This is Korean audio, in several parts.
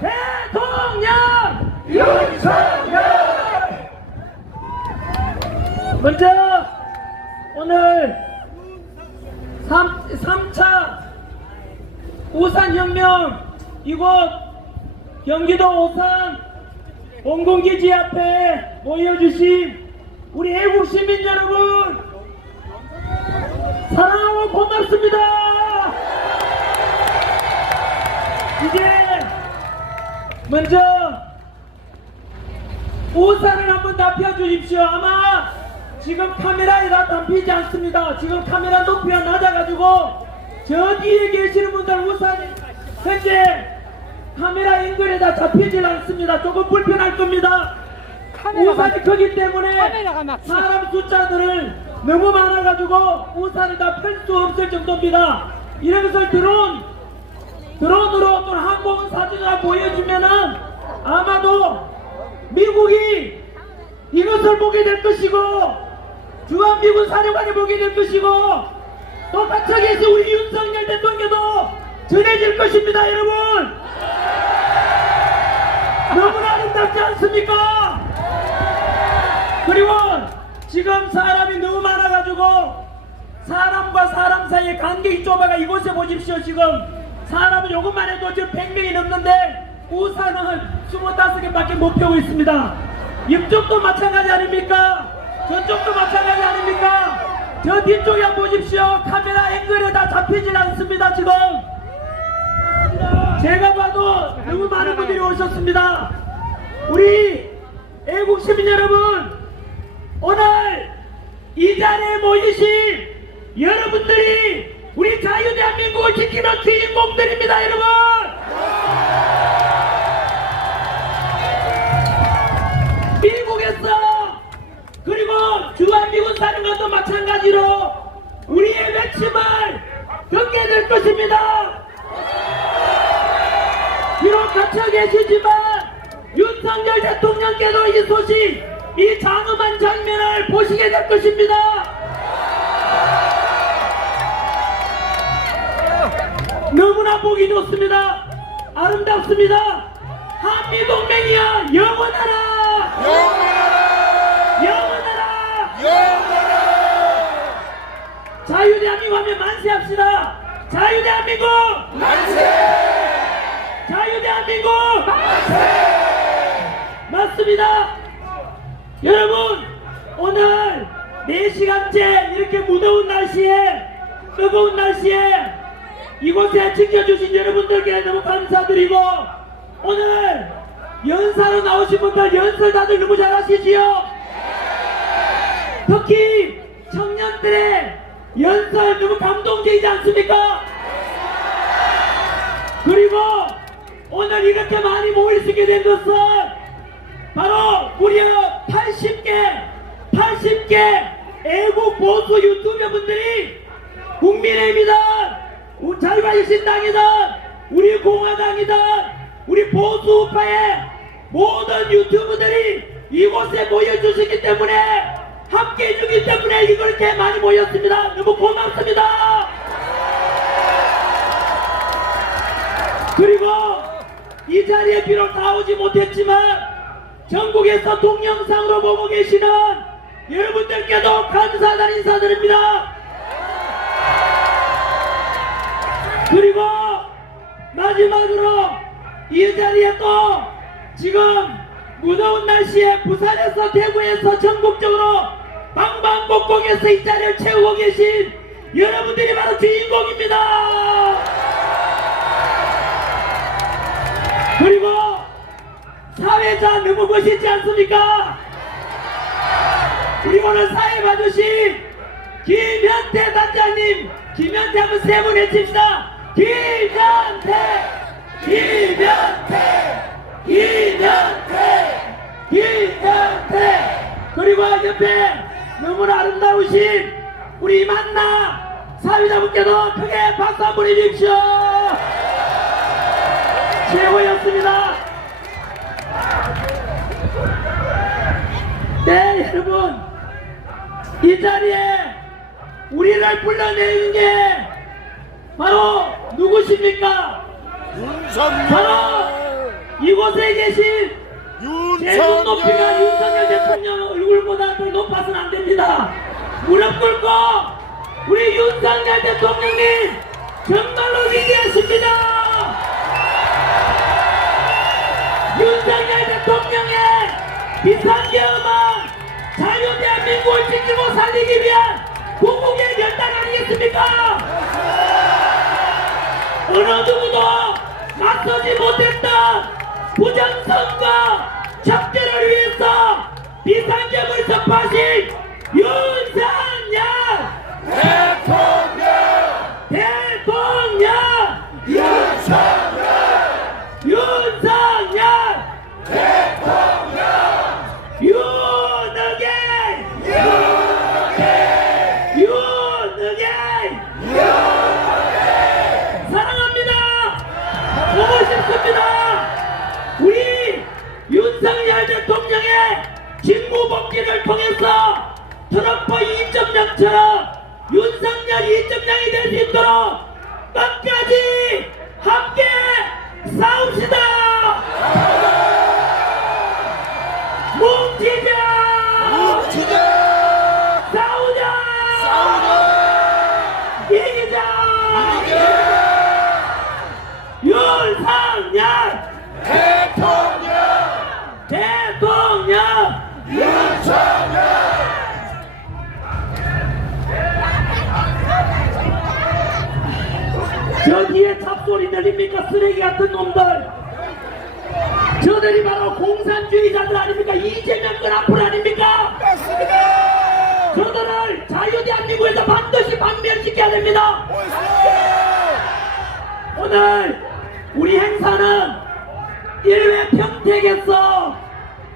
대통령 윤석열! 먼저 오늘 3차 우산혁명 이곳 경기도 오산 공공기지 앞에 모여주신 우리 애국 시민 여러분 사랑하고 고맙습니다. 이제 먼저 우산을 한번 다 펴주십시오. 아마 지금 카메라에 다 담히지 않습니다. 지금 카메라 높이가 낮아가지고 저 뒤에 계시는 분들 우산이 현재 카메라 앵글에다 잡히질 않습니다. 조금 불편할 겁니다. 우산이 크기 때문에 사람 숫자들을 너무 많아가지고 우산을 다 펼 수 없을 정도입니다. 이런 것을 드론으로 또 항공 사진을 보여주면은 아마도 미국이 이것을 보게 될 것이고 주한미군 사령관이 보게 될 것이고 또 박차기에서 우리 윤석열 대통령도 전해질 것입니다. 여러분 너무나 아름답지 않습니까? 그리고 지금 사람이 너무 많아가지고 사람과 사람 사이의 간격이 좁아가 이곳에 보십시오. 지금 사람은 요것만 해도 지금 100명이 넘는데 우산은 25개밖에 못 펴고 있습니다. 이쪽도 마찬가지 아닙니까? 저쪽도 마찬가지 아닙니까? 저 뒤쪽에 한번 보십시오. 카메라 앵글에 다 잡히질 않습니다. 지금 제가 봐도 너무 많은 분들이 오셨습니다. 우리 애국 시민 여러분, 오늘 이 자리에 모이신 여러분들이 우리 자유대한민국을 지키는 주인공들입니다. 여러분 미국에서 그리고 주한미군 사령관도 마찬가지로 우리의 외침을 듣게 될 것입니다. 비록 갇혀 계시지만 윤석열 대통령께도 이 소식, 이 장엄한 장면을 보시게 될 것입니다. 너무나 보기 좋습니다. 아름답습니다. 한미동맹이야 영원하라! 영원하라! 자유대한민국 하면 만세합시다. 자유대한민국 만세! 자유대한민국 만세! 맞습니다. 여러분 오늘 4시간째 이렇게 무더운 날씨에 뜨거운 날씨에 이곳에 지켜주신 여러분들께 너무 감사드리고 오늘 연사로 나오신 분들 연설 다들 너무 잘하시지요? 특히 청년들의 연설 너무 감동적이지 않습니까? 그리고 오늘 이렇게 많이 모일 수 있게 된 것은 바로 무려 80개 애국 보수 유튜버 분들이 국민의힘이든 자유한국당이든 우리 공화당이든 우리 보수 우파의 모든 유튜브들이 이곳에 모여주시기 때문에 함께 해주기 때문에 이렇게 많이 모였습니다. 너무 고맙습니다. 그리고 이 자리에 비록 다 오지 못했지만 전국에서 동영상으로 보고 계시는 여러분들께도 감사하다는 인사드립니다. 그리고 마지막으로 이 자리에 또 지금 무더운 날씨에 부산에서 대구에서 전국적으로 방방곡곡에서 이 자리를 채우고 계신 여러분들이 바로 주인공입니다. 그리고 사회자 너무 멋있지 않습니까? 우리 오늘 사회 봐주신 김현태 단장님, 김현태 한번 세 번 외칩시다. 김현태, 김현태, 김현태, 김현태. 그리고 옆에 너무나 아름다우신 우리 만나 사회자분께도 크게 박수 한번 해주십시오. 최고였습니다. 네, 여러분 이 자리에 우리를 불러내는 게 바로 누구십니까? 윤석열! 바로 그곳에 계신 제눈 높이가 윤석열 대통령 얼굴보다 더 높아서는 안 됩니다. 무릎 꿇고 우리 윤석열 대통령님 정말로 위대하십니다. 윤석열 대통령의 비상계엄은 자유대한민국을 지키고 살리기 위한 국국의 결단 아니겠습니까? 어느 누구도 맞서지 못했던 부정선거 척결을 위해서 비상계엄을 선포하신 윤석열 대통령 윤석열 윤석열 사랑합니다. 보고 싶습니다. 우리 윤석열 대통령의 직무복귀를 통해서 트럼프 2.0처럼 윤석열 2.0이 될 수 있도록 끝까지 함께 싸웁시다. 뭉치자. 싸우자. 이기자. 윤석열 대통령 저 뒤에 잡소리 들립니까? 쓰레기 같은 놈들. 저들이 바로 공산주의자들 아닙니까? 이재명 건 앞을 아닙니까? 저들을 자유대한민국에서 반드시 반멸시켜야 됩니다. 오늘 우리 행사는 1회 평택에서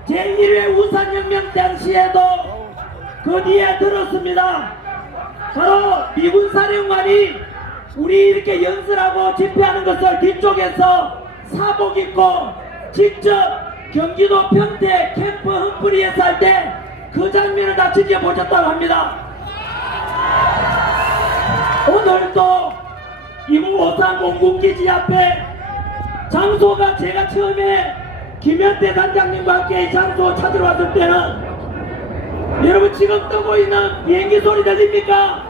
제1회 우산혁명 당시에도 그 뒤에 들었습니다. 바로 미군 사령관이 우리 이렇게 연설하고 집회하는 것을 뒤쪽에서 사복 입고 직접 경기도 평택 캠프 흠프리에서 할 때 그 장면을 다 지켜보셨다고 합니다. 오늘도 이곳 오산 공군기지 앞에 장소가 제가 처음에 김현태 단장님과 함께 이 장소 찾으러 왔을 때는 여러분 지금 뜨고 있는 비행기 소리 들립니까?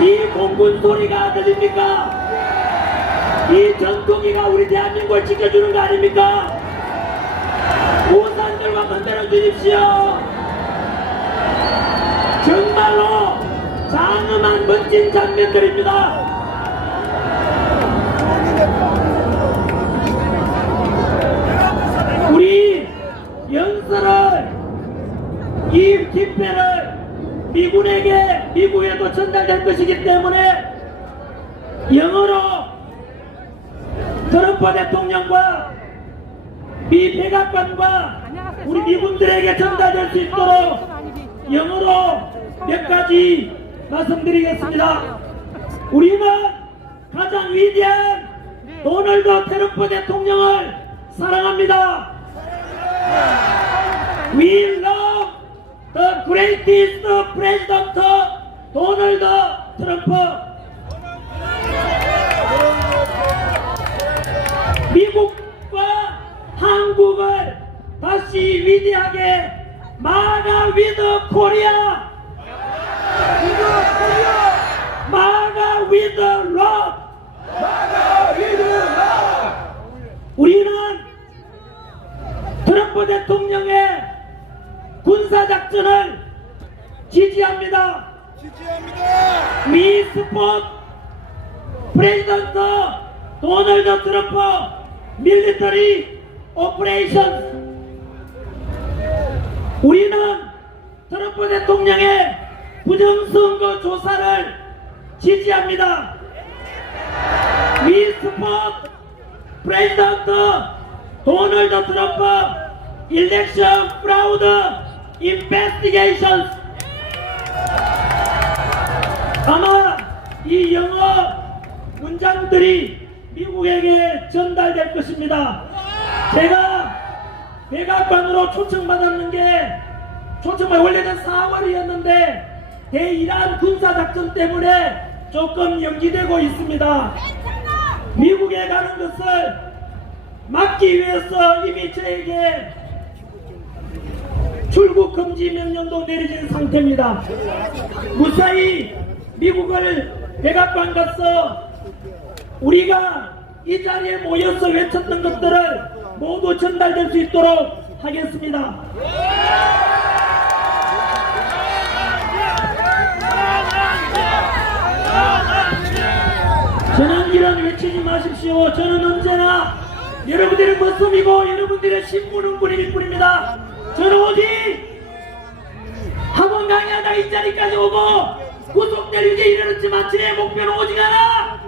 이 공군 소리가 들립니까? 이 전투기가 우리 대한민국을 지켜주는 거 아닙니까? 우산들과 만들어 주십시오. 정말로 장엄한 멋진 장면들입니다. 우리 연설을 이 집회를 미군에게 미국에도 전달될 것이기 때문에 영어로 트럼프 대통령과 미 백악관과 우리 미군들에게 전달될 수 있도록 영어로 몇 가지 말씀드리겠습니다. 우리는 가장 위대한 도널드 트럼프 대통령을 사랑합니다. We love the greatest president 도널드 트럼프. 미국과 한국을 다시 위대하게 마가 위드 코리아, 마가 위드 러. 우리는 트럼프 대통령의 군사작전을 지지합니다. We support President 도널드 트럼프 military operations. 우리는 트럼프 대통령의 부정선거 조사를 지지합니다. We support President 도널드 트럼프 election fraud investigations. 아마 이 영어 문장들이 미국에게 전달될 것입니다. 제가 백악관으로 초청받았는 게 원래는 4월이었는데 대이란 군사작전 때문에 조금 연기되고 있습니다. 미국에 가는 것을 막 막기 위해서 이미 저에게 출국 금지 명령도 내려진 상태입니다. 무사히 미국을 백악관 가서 우리가 이 자리에 모여서 외쳤던 것들을 모두 전달될 수 있도록 하겠습니다. 저는 이런 외치지 마십시오. 저는 언제나 여러분들의 모습이고 여러분들의 신분은 뿐입니다. 저는 오직 학원 강의하다 이 자리까지 오고 구속될 일에 이르렀지만 제 목표는 오직 하나,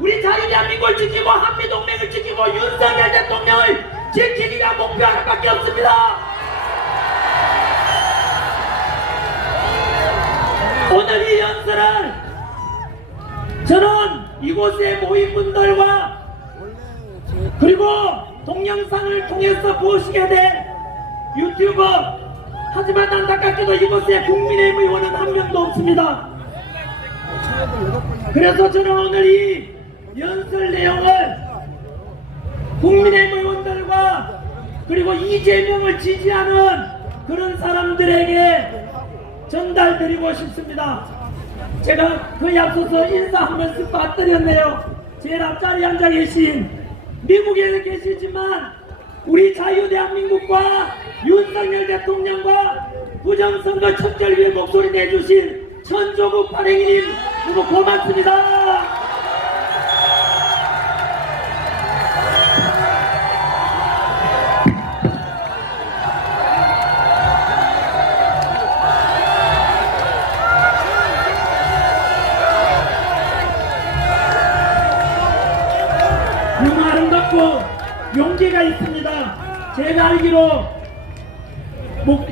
우리 자유대한민국을 지키고 한미동맹을 지키고 윤석열 대통령을 지키기가 목표 하나밖에 없습니다. 오늘 이 연설을 저는 이곳에 모인 분들과 그리고 동영상을 통해서 보시게 된 유튜버, 하지만 안타깝게도 이곳에 국민의힘 의원은 한 명도 없습니다. 그래서 저는 오늘 이 연설 내용을 국민의힘 의원들과 그리고 이재명을 지지하는 그런 사람들에게 전달드리고 싶습니다. 제가 거의 앞서서 인사 한 말씀 빠뜨렸네요. 제일 앞자리에 앉아 계신, 미국에 계시지만 우리 자유대한민국과 윤석열 대통령과 부정선거 척결 위해 목소리 내주신 천조국 발행인님 너무 고맙습니다. 너무 아름답고 용기가 있습니다. 제가 알기로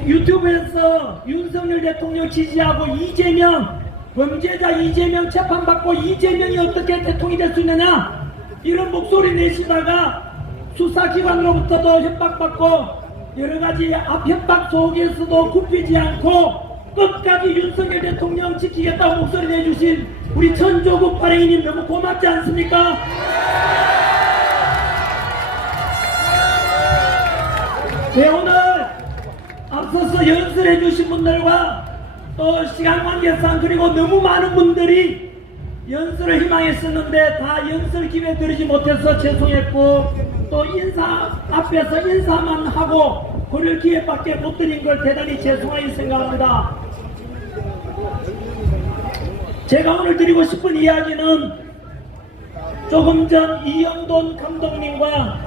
유튜브에서 윤석열 대통령 지지하고 이재명, 범죄자 이재명 재판받고 이재명이 어떻게 대통령이 될 수 있느냐 이런 목소리 내시다가 수사기관으로부터도 협박받고 여러가지 압협박 속에서도 굽히지 않고 끝까지 윤석열 대통령 지키겠다고 목소리 내주신 우리 천조국 발행인님 너무 고맙지 않습니까? 네, 오늘 앞서서 연설해 주신 분들과 또 시간 관계상 그리고 너무 많은 분들이 연설을 희망했었는데 다 연설 기회 드리지 못해서 죄송했고, 또 인사 앞에서 인사만 하고 그럴 기회밖에 못 드린 걸 대단히 죄송하게 생각합니다. 제가 오늘 드리고 싶은 이야기는 조금 전 이영돈 감독님과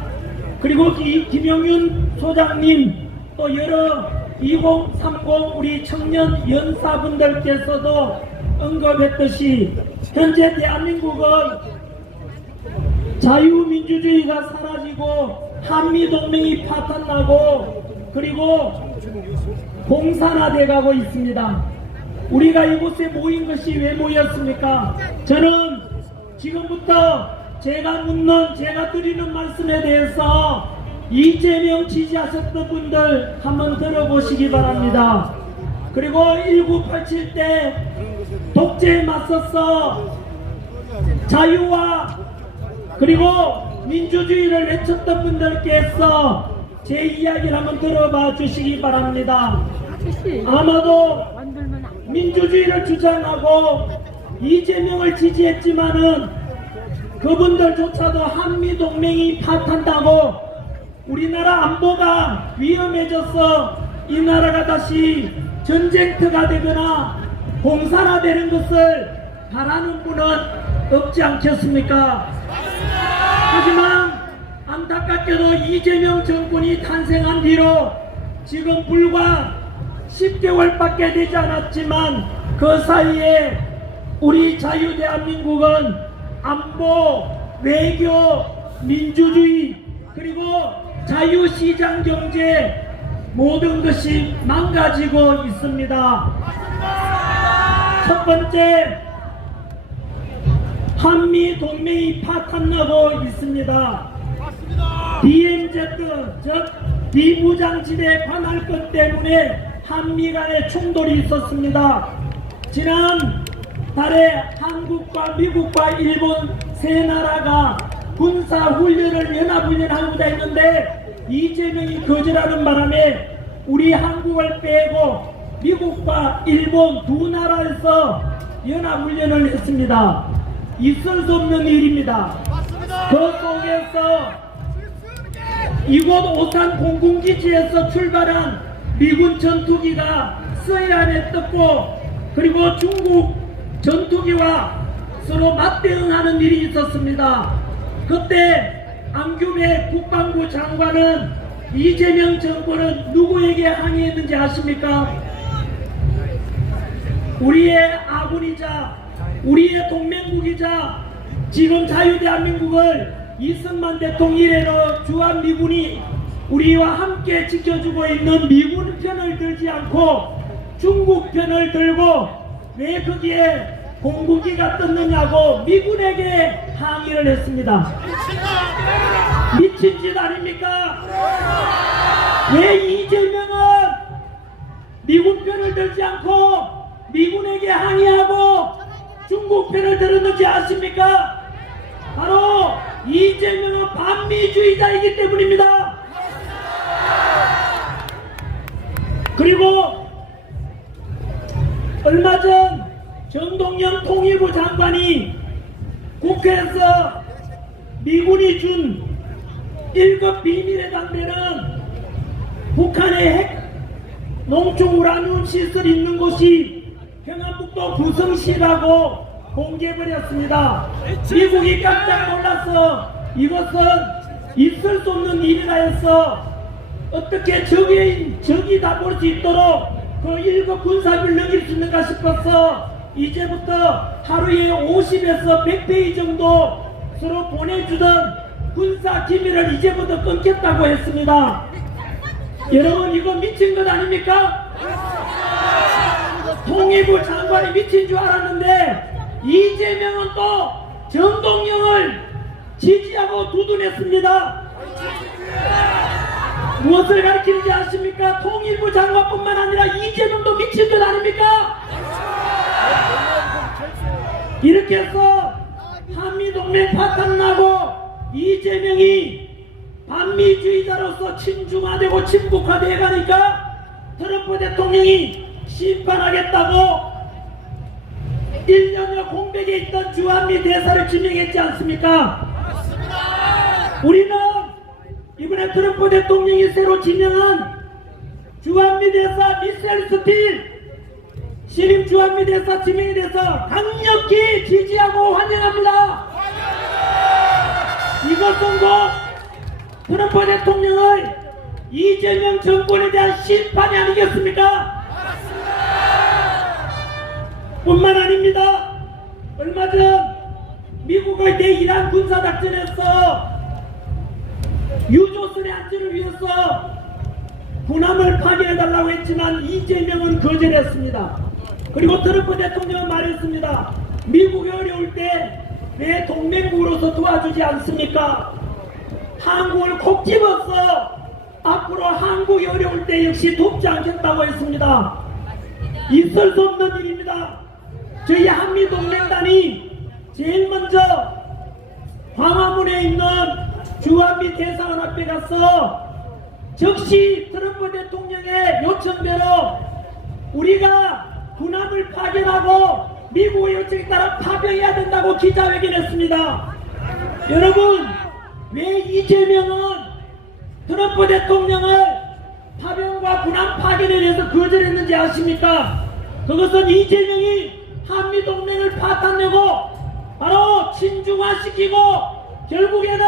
그리고 김용윤 소장님 또 여러 2030 우리 청년 연사분들께서도 언급했듯이 현재 대한민국은 자유민주주의가 사라지고 한미동맹이 파탄나고 그리고 공산화돼 가고 있습니다. 우리가 이곳에 모인 것이 왜 모였습니까? 저는 지금부터 제가 드리는 말씀에 대해서 이재명 지지하셨던 분들 한번 들어보시기 바랍니다. 그리고 1987 때 독재에 맞서서 자유와 그리고 민주주의를 외쳤던 분들께서 제 이야기를 한번 들어봐 주시기 바랍니다. 아마도 민주주의를 주장하고 이재명을 지지했지만은 그분들조차도 한미동맹이 파탄다고 우리나라 안보가 위험해져서 이 나라가 다시 전쟁터가 되거나 공산화되는 것을 바라는 분은 없지 않겠습니까? 하지만 안타깝게도 이재명 정권이 탄생한 뒤로 지금 불과 10개월밖에 되지 않았지만 그 사이에 우리 자유대한민국은 안보, 외교, 민주주의 그리고 자유시장경제 모든 것이 망가지고 있습니다. 첫 번째, 한미동맹이 파탄나고 있습니다. BMZ 즉 비무장지대 관할권 때문에 한미 간의 충돌이 있었습니다. 지난 달에 한국과 미국과 일본 세 나라가 군사 훈련을 연합훈련하고자 했는데 이재명이 거절하는 바람에 우리 한국을 빼고 미국과 일본 두 나라에서 연합훈련을 했습니다. 있을 수 없는 일입니다. 그 속에서 이곳 오산 공군기지에서 출발한 미군 전투기가 서해안에 떴고 그리고 중국 전투기와 서로 맞대응하는 일이 있었습니다. 그때 안규배 국방부 장관은 이재명 정권은 누구에게 항의했는지 아십니까? 우리의 아군이자 우리의 동맹국이자 지금 자유대한민국을 이승만 대통령 이래로 주한미군이 우리와 함께 지켜주고 있는 미군 편을 들지 않고 중국 편을 들고 왜 거기에 공군기가 떴느냐고 미군에게 항의를 했습니다. 미친 짓 아닙니까? 왜 이재명은 미군 편을 들지 않고 미군에게 항의하고 중국 편을 들었는지 아십니까? 바로 이재명은 반미주의자이기 때문입니다. 그리고 얼마 전 정동영 통일부 장관이 국회에서 미군이 준 1급 비밀에 담배는 북한의 핵 농축 우라늄 시설 있는 곳이 평안북도 부성시라고 공개해버렸습니다. 미국이 깜짝 놀라서 이것은 있을 수 없는 일이라 해서 어떻게 적이 다 볼 수 있도록 그 1급 군사비를 넘길 수 있는가 싶어서 이제부터 하루에 50에서 100페이지 정도 서로 보내주던 군사 기밀을 이제부터 끊겠다고 했습니다. 여러분 이거 미친 것 아닙니까? 통일부 장관이 미친 줄 알았는데 이재명은 또 정동영을 지지하고 두둔했습니다. 무엇을 가리키는지 아십니까? 통일부 장관뿐만 아니라 이재명도 미친 것 아닙니까? 이렇게 해서 한미동맹 파탄나고 이재명이 반미주의자로서 친중화되고 친북화되어 가니까 트럼프 대통령이 심판하겠다고 1년여 공백에 있던 주한미 대사를 지명했지 않습니까? 우리는 이번에 트럼프 대통령이 새로 지명한 주한미 대사 미셸 스틸 신임 주한미 대사 지명에 대해서 강력히 지지하고 환영합니다. 이것은 곧 트럼프 대통령의 이재명 정권에 대한 심판이 아니겠습니까? 뿐만 아닙니다. 얼마 전 미국의 대이란 군사작전에서 유조선의 안전을 위해서 군함을 파견해달라고 했지만 이재명은 거절했습니다. 그리고 트럼프 대통령은 말했습니다. 미국이 어려울 때 왜 동맹국으로서 도와주지 않습니까? 한국을 콕 집어서 앞으로 한국이 어려울 때 역시 돕지 않겠다고 했습니다. 있을 수 없는 일입니다. 저희 한미동맹단이 제일 먼저 광화문에 있는 주한미 대사관 앞에 가서 즉시 트럼프 대통령의 요청대로 우리가 군함을 파견하고 미국의 요청에 따라 파병해야 된다고 기자회견했습니다. 여러분 왜 이재명은 트럼프 대통령을 파병과 군함 파견에 대해서 거절했는지 아십니까? 그것은 이재명이 한미동맹을 파탄내고 바로 친중화시키고 결국에는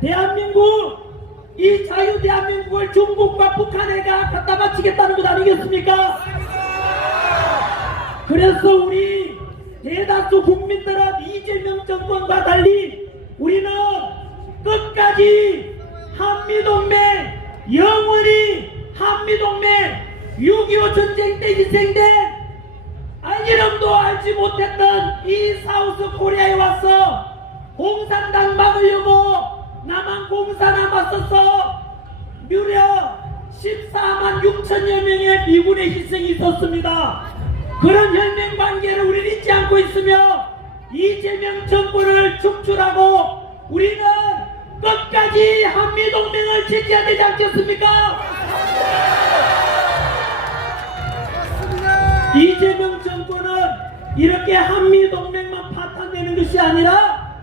대한민국 이 자유대한민국을 중국과 북한에게 갖다 바치겠다는 것 아니겠습니까? 그래서 우리 대다수 국민들은 이재명 정권과 달리 우리는 끝까지 한미동맹 영원히 한미동맹 6.25 전쟁 때 희생된 이름도 알지 못했던 이 사우스 코리아에 와서 공산당 막으려고 남한 공산화 맞서서 무려 14만 6천여 명의 미군의 희생이 있었습니다. 그런 혈맹 관계를 우리는 잊지 않고 있으며 이재명 정권을 축출하고 우리는 끝까지 한미동맹을 지켜야 되지 않겠습니까? 이재명 정권은 이렇게 한미동맹만 파탄내는 것이 아니라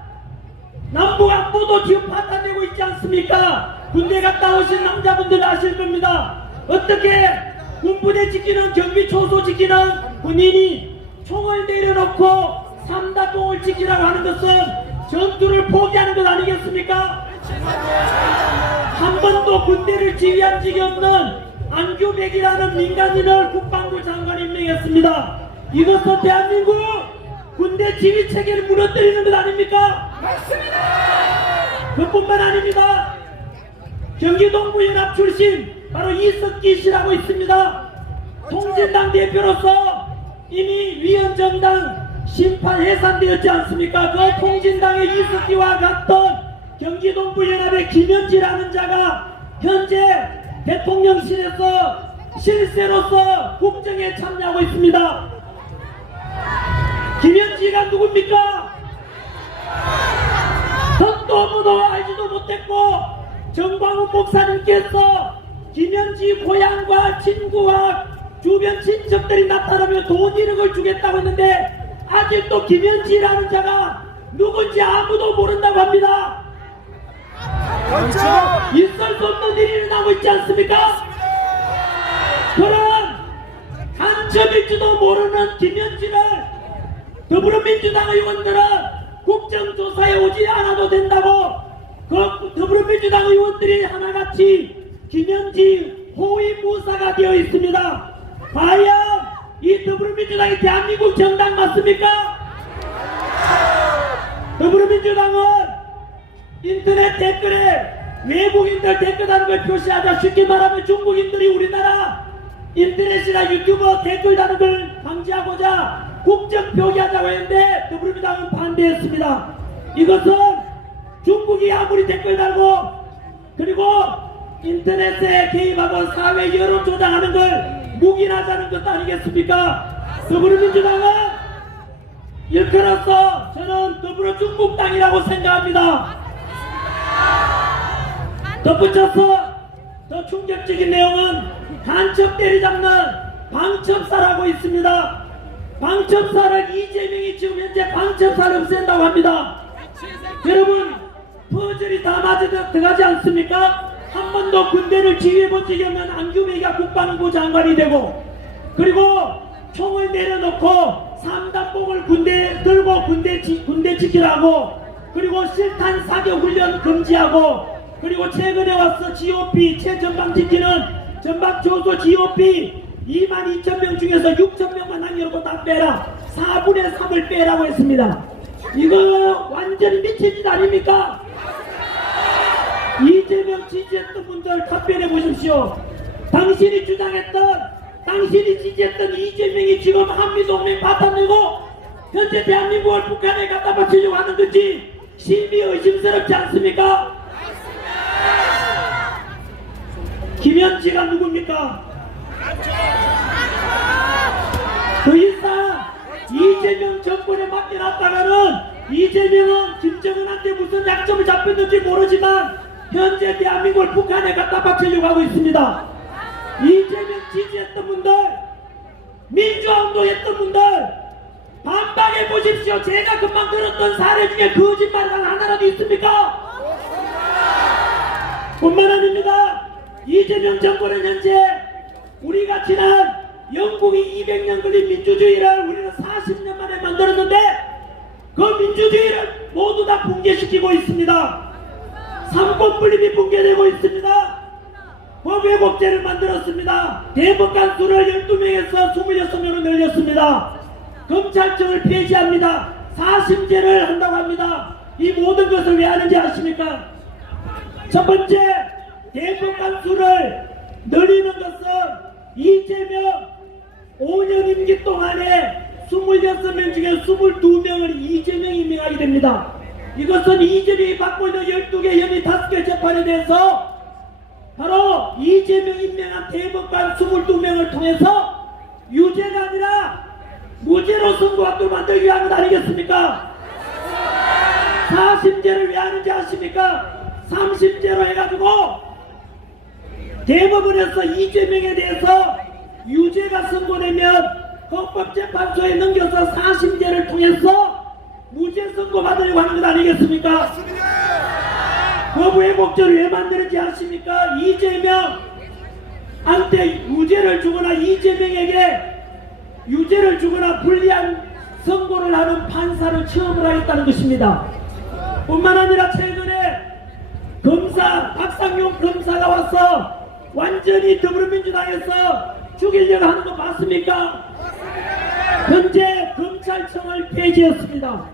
남북안보도 지금 파탄내고 있지 않습니까? 군대 갔다 오신 남자분들 아실 겁니다. 어떻게 군부대 지키는 경비 초소 지키는 군인이 총을 내려놓고 삼다봉을 지키라고 하는 것은 전투를 포기하는 것 아니겠습니까? 한 번도 군대를 지휘한 적이 없는 안규백이라는 민간인을 국방부 장관 임명했습니다. 이것은 대한민국 군대 지휘 체계를 무너뜨리는 것 아닙니까? 맞습니다. 그뿐만 아닙니다. 경기동부 연합 출신 바로 이석기 씨라고 있습니다. 통진당 대표로서 이미 위원정당 심판 해산되었지 않습니까? 그 통진당의 이석기와 같던 경기동부 연합의 김현지라는 자가 현재 대통령실에서 실세로서 국정에 참여하고 있습니다. 김현지가 누굽니까? 선도 없어도 알지도 못했고 정광훈 목사님께서 김현지 고향과 친구와 주변 친척들이 나타나면 돈 1억을 주겠다고 했는데 아직도 김현지라는 자가 누군지 아무도 모른다고 합니다. 있을 수 없는 일이 일어나고 있지 않습니까? 그런 간첩일지도 모르는 김현지를 더불어민주당 의원들은 국정조사에 오지 않아도 된다고 그 더불어민주당 의원들이 하나같이 김현지 호위무사가 되어 있습니다. 과연 이 더불어민주당이 대한민국 정당 맞습니까? 더불어민주당은 인터넷 댓글에 외국인들 댓글다는 걸 표시하자. 쉽게 말하면 중국인들이 우리나라 인터넷이나 유튜브 댓글 다는 걸 방지하고자 국정 표기하자고 했는데 더불어민주당은 반대했습니다. 이것은 중국이 아무리 댓글 달고 그리고 인터넷에 개입하고 사회 여론 조장하는 걸 묵인하자는 것 아니겠습니까? 더불어민주당은 일컬어서 저는 더불어 중국당이라고 생각합니다. 덧붙여서 더 충격적인 내용은 간첩 때리잡는 방첩사라고 있습니다. 방첩사를 이재명이 지금 현재 방첩사를 없앤다고 합니다. 여러분 퍼즐이 다 맞아 들어가지 않습니까? 한 번도 군대를 지휘해본 적이 없는 안규백이가 국방부 장관이 되고 그리고 총을 내려놓고 삼단봉을 군대 들고 군대 지키라고 그리고 실탄 사격 훈련 금지하고 그리고 최근에 와서 GOP 최전방 지키는 전방 조소 GOP 22,000명 중에서 6,000명만 남겨놓고 다 빼라. 4분의 3을 빼라고 했습니다. 이거 완전히 미친 짓 아닙니까? 이재명 지지했던 분들 답변해 보십시오. 당신이 주장했던 당신이 지지했던 이재명이 지금 한미동맹 바탕내고 현재 대한민국을 북한에 갖다 바치려고 하는 건지 심히 의심스럽지 않습니까? 김현지가 누굽니까? 더 이상 이재명 정권에 맡겨놨다가는 이재명은 김정은한테 무슨 약점을 잡혔는지 모르지만 현재 대한민국을 북한에 갖다 바치려고 하고 있습니다. 이재명 지지했던 분들 민주화 운동했던 분들 반박해 보십시오. 제가 금방 들었던 사례 중에 거짓말 하나라도 있습니까? 뿐만 아닙니다. 이재명 정권은 현재 우리가 지난 영국이 200년 걸린 민주주의를 우리는 40년 만에 만들었는데 그 민주주의를 모두 다 붕괴시키고 있습니다. 삼권 분립이 붕괴되고 있습니다. 법외국제를 만들었습니다. 대법관 수를 12명에서 26명으로 늘렸습니다. 검찰청을 폐지합니다. 사심제를 한다고 합니다. 이 모든 것을 왜 하는지 아십니까? 첫 번째, 대법관 수를 늘리는 것은 이재명 5년 임기 동안에 26명 중에 22명을 이재명이 임명하게 됩니다. 이것은 이재명이 받고 있는 12개 혐의 5개 재판에 대해서 바로 이재명 임명한 대법관 22명을 통해서 유죄가 아니라 무죄로 선고하도록 만들기 위한 것 아니겠습니까? 4심제를 왜 하는지 아십니까? 3심제로 해가지고 대법원에서 이재명에 대해서 유죄가 선고되면 헌법재판소에 넘겨서 4심제를 통해서 무죄 선고받으려고 하는 것 아니겠습니까? 거부의 목적을 왜 만드는지 아십니까? 이재명한테 유죄를 주거나 이재명에게 유죄를 주거나 불리한 선고를 하는 판사를 처음으로 하겠다는 것입니다. 뿐만 아니라 최근에 검사 박상용 검사가 와서 완전히 더불어민주당에서 죽이려고 하는 거 맞습니까? 현재 검찰청을 폐지했습니다.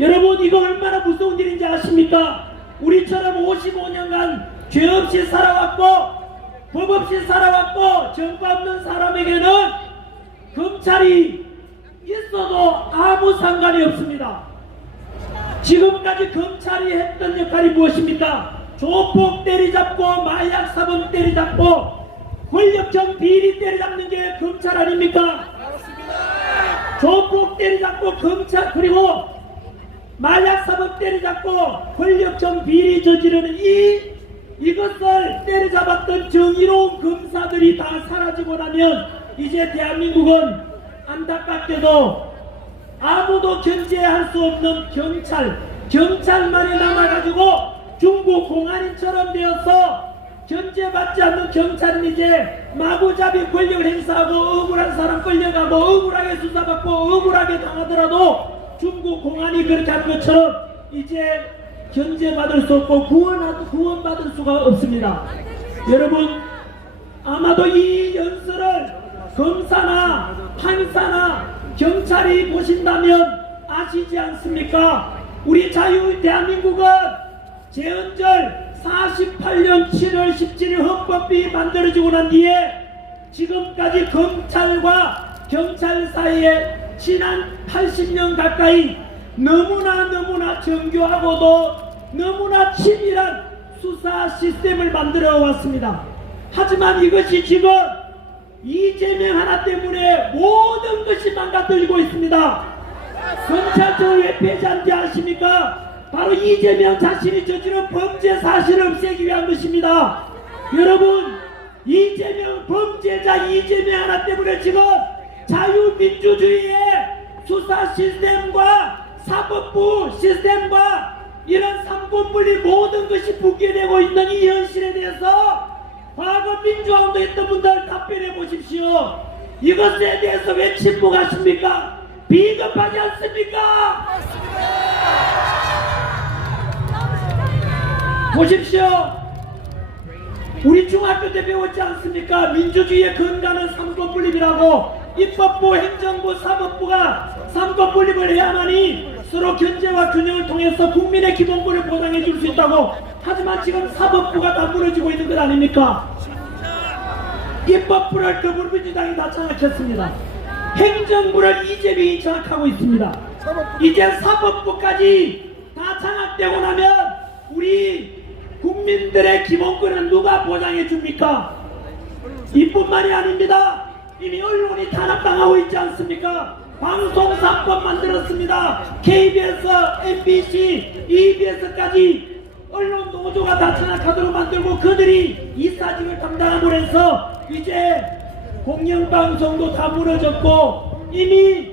여러분 이거 얼마나 무서운 일인지 아십니까? 우리처럼 55년간 죄 없이 살아왔고 법 없이 살아왔고 정과 없는 사람에게는 검찰이 있어도 아무 상관이 없습니다. 지금까지 검찰이 했던 역할이 무엇입니까? 조폭 때리잡고 마약 사범 때리잡고 권력형 비리 때리잡는 게 검찰 아닙니까? 조폭 때리잡고 검찰 그리고 마약 사범 때리잡고 권력형 비리 저지르는 이것을 때려잡았던 정의로운 검사들이 다 사라지고 나면 이제 대한민국은 안타깝게도 아무도 견제할 수 없는 경찰만이 남아가지고 중국 공안인처럼 되어서 견제받지 않는 경찰은 이제 마구잡이 권력을 행사하고 억울한 사람 끌려가고 억울하게 수사받고 억울하게 당하더라도 중국 공안이 그렇게 하는 것처럼 이제 견제받을 수 없고 구원받을 수가 없습니다. 여러분 아마도 이 연설을 검사나 판사나 경찰이 보신다면 아시지 않습니까? 우리 자유대한민국은 제헌절 48년 7월 17일 헌법이 만들어지고 난 뒤에 지금까지 검찰과 경찰 사이에 지난 80년 가까이 너무나 정교하고도 너무나 치밀한 수사 시스템을 만들어 왔습니다. 하지만 이것이 지금 이재명 하나 때문에 모든 것이 망가뜨리고 있습니다. 검찰청을 왜 폐지한지 아십니까? 바로 이재명 자신이 저지른 범죄 사실을 없애기 위한 것입니다. 여러분 이재명 범죄자 이재명 하나 때문에 지금 자유민주주의의 수사 시스템과 사법부 시스템과 이런 삼권분리 모든 것이 붕괴되고 있는 이 현실에 대해서 과거 민주화운동 했던 분들 답변해 보십시오. 이것에 대해서 왜 침묵하십니까? 비겁하지 않습니까? 보십시오. 우리 중학교 때 배웠지 않습니까? 민주주의의 근간은 삼권분립이라고. 입법부, 행정부, 사법부가 삼권분립을 해야만이 서로 견제와 균형을 통해서 국민의 기본권을 보장해 줄 수 있다고. 하지만 지금 사법부가 다 무너지고 있는 것 아닙니까? 입법부를 더불어민주당이 다 장악했습니다. 행정부를 이재명이 장악하고 있습니다. 이제 사법부까지 다 장악되고 나면 우리 국민들의 기본권은 누가 보장해 줍니까? 이뿐만이 아닙니다. 이미 언론이 탄압당하고 있지 않습니까? 방송사법 만들었습니다. KBS, MBC, EBS까지 언론 노조가 다 장악하도록 만들고 그들이 이사직을 담당함으로 해서 이제 공영방송도 다 무너졌고 이미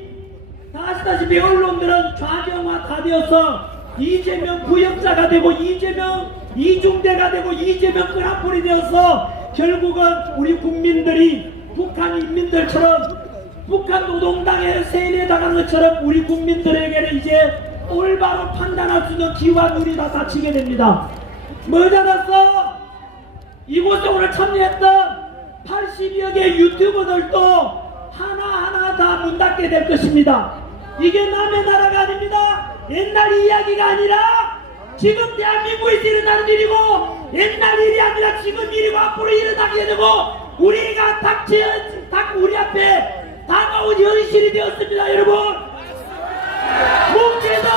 다 아시다시피 언론들은 좌경화 다 되어서 이재명 부역자가 되고 이재명 이중대가 되고 이재명 끈앞풀이 되어서 결국은 우리 국민들이 북한 인민들처럼 북한 노동당에 세뇌당하는 것처럼 우리 국민들에게는 이제 올바로 판단할 수 있는 기와 눈이 다 닫히게 됩니다. 뭐잖았어? 이곳에 오늘 참여했던 80여 개 유튜버들도 하나하나 다 문 닫게 될 것입니다. 이게 남의 나라가 아닙니다. 옛날 이야기가 아니라 지금 대한민국에서 일어나는 일이고 옛날 일이 아니라 지금 일이고 앞으로 일어나게 되고 우리가 우리 앞에 다가온 현실이 되었습니다. 여러분 문제도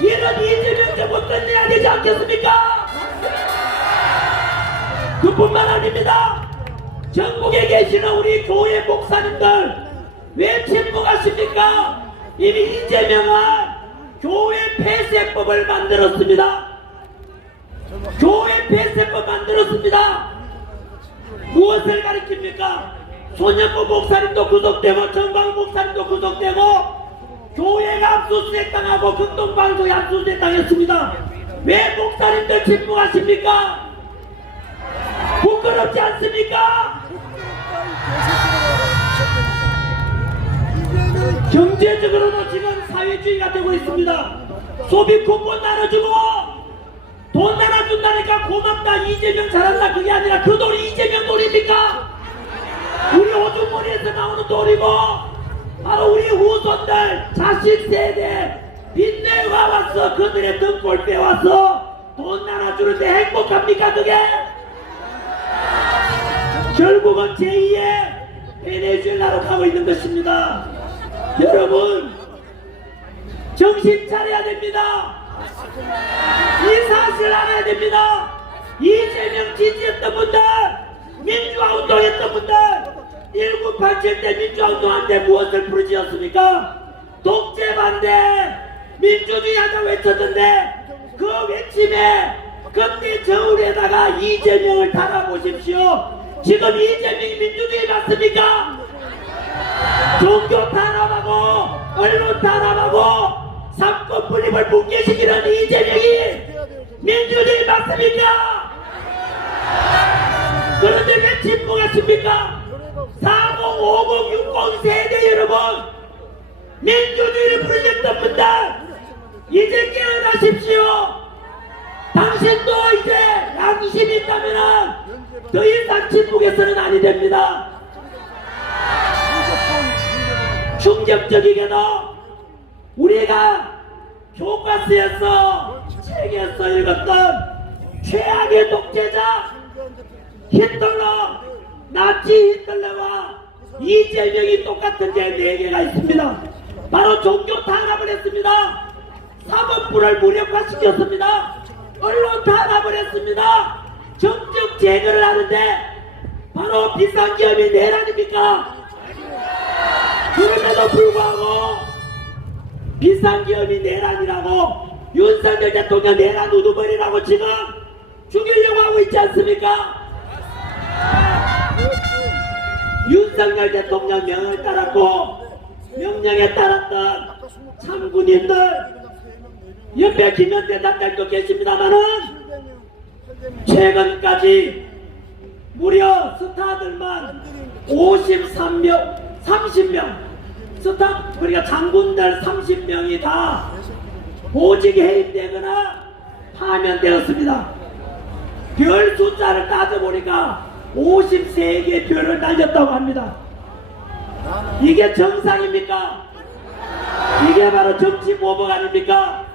이런 이재명 정부 끝내야 되지 않겠습니까? 그뿐만 아닙니다. 전국에 계시는 우리 교회 목사님들 왜 침묵하십니까? 이미 이재명은 교회 폐쇄법을 만들었습니다. 교회 폐쇄법 만들었습니다. 무엇을 가리킵니까? 손영구 목사님도 구속되고 정광 목사님도 구속되고 교회가 압수수색당하고 극동방송이 압수수색당했습니다. 왜 목사님들 침묵하십니까? 부끄럽지 않습니까? 경제적으로도 지금 사회주의가 되고 있습니다. 소비 쿠폰 나눠주고 돈 나눠준다니까 고맙다, 이재명 잘한다, 그게 아니라 그 돈이 이재명 돈입니까? 우리 오줌머리에서 나오는 돈이고 바로 우리 후손들 자식 세대 빚내가 와서 그들의 등골 빼와서 돈 나눠주는데 행복합니까 그게? 결국은 제2의 베네수엘라로 가고 있는 것입니다. 여러분 정신 차려야 됩니다. 이 사실 알아야 됩니다. 이재명 지지했던 분들, 민주화 운동했던 분들, 1987 때 민주화 운동한데 무엇을 부르짖었습니까? 독재 반대, 민주주의 하자 외쳤던데 그 외침에 그때 저울에다가 이재명을 달아보십시오. 지금 이재명이 민주주의 맞습니까? 종교 탄압하고 언론 탄압하고 삼권 분립을 붕괴시키는 이재명이 민주주의 맞습니까? 그런데 왜 침묵하십니까? 40, 50, 60 세대 여러분, 민주주의를 부르셨던 분들 이제 깨어나십시오. 당신도 이제 양심이 있다면 더 이상 침묵해서는 아니 됩니다. 충격적이게도 우리가 교과서에서 책에서 읽었던 최악의 독재자 히틀러, 나치 히틀러와 이재명이 똑같은 게 4개가 있습니다. 바로 종교 탄압을 했습니다. 사법부를 무력화시켰습니다. 언론 탄압을 했습니다. 정적 제거를 하는데 바로 비상기업이 내란입니까? 그럼에도 불구하고 비상기업이 내란이라고 윤석열 대통령 내란 우두머리라고 지금 죽이려고 하고 있지 않습니까? 윤석열 대통령 명을 따랐고 명령에 따랐던 참군인들 옆에 김현대 단장도 계십니다만은 최근까지 무려 스타들만 53명 30명 스타 그러니까 장군들 30명이 다 보직에 해임되거나 파면되었습니다. 별 숫자를 따져보니까 53개의 별을 날렸다고 합니다. 이게 정상입니까? 이게 바로 정치 보복 아닙니까?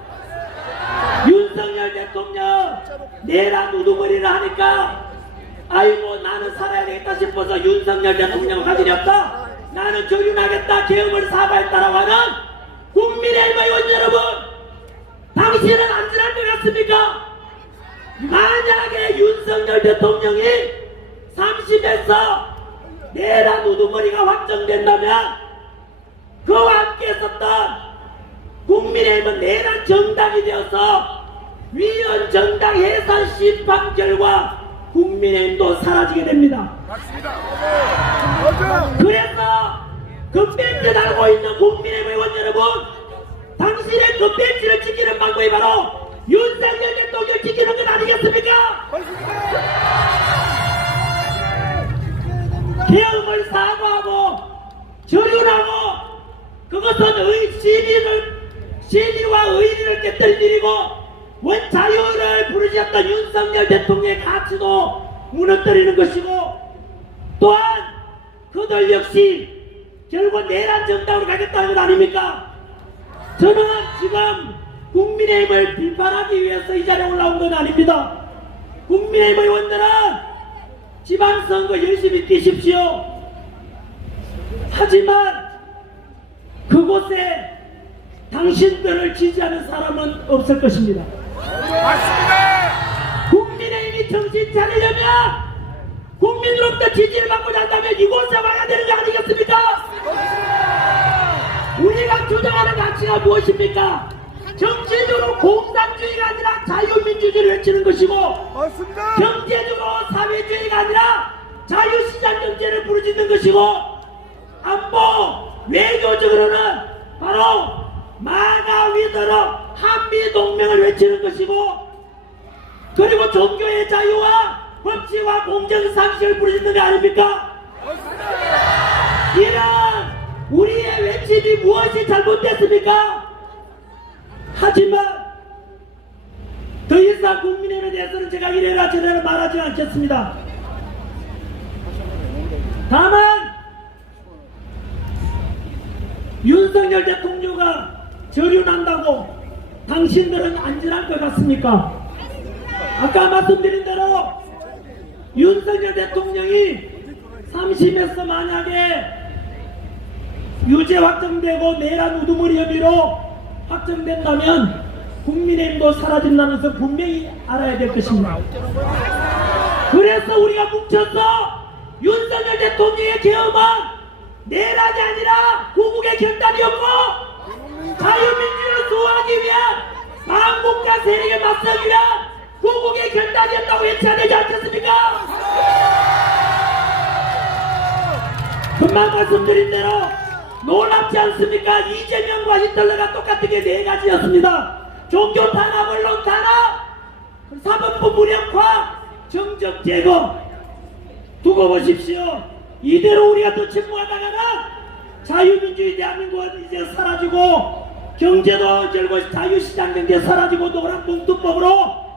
윤석열 대통령 내란 우두머리를 하니까 아이고 나는 살아야 되겠다 싶어서 윤석열 대통령 확인이 없다. 나는 조윤하겠다 계엄을 사과했다라고 하는 국민의힘 의원 여러분, 당신은 안전할 것 같습니까? 만약에 윤석열 대통령이 30에서 내란 우두머리가 확정된다면 그와 함께 있었던 국민의힘은 내란 정당이 되어서 위헌 정당 해산 심판 결과 국민의힘도 사라지게 됩니다. 맞습니다. 그래서 그 벤치 달고 있는 국민의힘 의원 여러분, 당신의 그 벤치를 지키는 방법이 바로 윤석열 대통령 지키는 것 아니겠습니까? 계엄을 사과하고 절윤하고 그것은 시민과 의리를 깨뜨린 일이고 원자유를 부르짖었던 윤석열 대통령의 가치도 무너뜨리는 것이고 또한 그들 역시 결국 내란 정당으로 가겠다는 것 아닙니까? 저는 지금 국민의힘을 비판하기 위해서 이 자리에 올라온 건 아닙니다. 국민의힘 의원들은 지방선거 열심히 뛰십시오. 하지만 그곳에 당신들을 지지하는 사람은 없을 것입니다. 맞습니다. 국민의힘이 정신 차리려면 국민으로부터 지지를 받고자 한다면 이곳에 와야 되는 거 아니겠습니까? 우리가 주장하는 가치가 무엇입니까? 정치적으로 공산주의가 아니라 자유민주주의를 외치는 것이고 맞습니다. 경제적으로 사회주의가 아니라 자유시장 경제를 부르짖는 것이고 안보 외교적으로는 바로 마가 위더러 한미동맹을 외치는 것이고 그리고 종교의 자유와 법치와 공정상식을 부르짖는 게 아닙니까? 이런 우리의 외침이 무엇이 잘못됐습니까? 하지만 더 이상 국민의힘에 대해서는 제가 이래라 저래라 말하지 않겠습니다. 다만 윤석열 대통령가 저륜한다고 당신들은 안전할 것 같습니까? 아까 말씀드린 대로 윤석열 대통령이 3심에서 만약에 유죄 확정되고 내란 우두머리 혐의로 확정된다면 국민의힘도 사라진다는 것을 분명히 알아야 될 것입니다. 그래서 우리가 뭉쳐서 윤석열 대통령의 계엄은 내란이 아니라 고국의 결단이었고 자유민주를 수호하기 위한 반국가 세력에 맞서기 위한 고국의 결단이었다고 외쳐야 되지 않겠습니까? 금방 말씀드린 대로 놀랍지 않습니까? 이재명과 히틀러가 똑같은 게 네 가지였습니다. 종교 탄압, 언론 탄압, 사법부 무력화, 정적 제거. 두고 보십시오. 이대로 우리가 또 침묵하다가는 자유민주주의 대한민국은 이제 사라지고 경제도 절고 자유시장 경제 사라지고 노란봉투법으로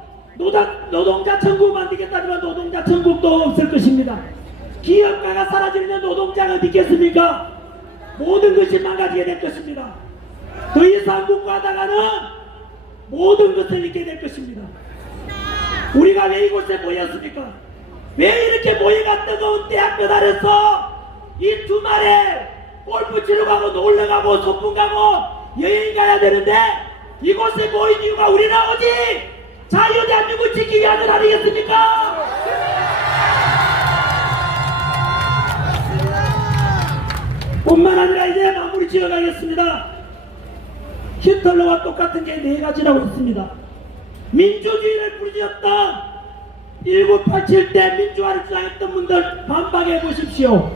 노동자 천국 만들겠다지만 노동자 천국도 없을 것입니다. 기업가가 사라지면 노동자가 어디 있겠습니까? 모든 것이 망가지게 될 것입니다. 더 이상 공부하다가는 모든 것을 잃게 될 것입니다. 우리가 왜 이곳에 모였습니까? 왜 이렇게 모여가 뜨거운 대학교 달에서 이 주말에 골프 치러 가고 놀러 가고 소풍 가고 여행 가야 되는데 이곳에 모인 이유가 우리는 오직 자유 대한민국을 지키기 위한 일 아니겠습니까? 뿐만 아니라 이제 마무리 지어가겠습니다. 히틀러와 똑같은 게 네 가지라고 했습니다. 민주주의를 부르짖었던 1987 때 민주화를 주장했던 분들 반박해 보십시오.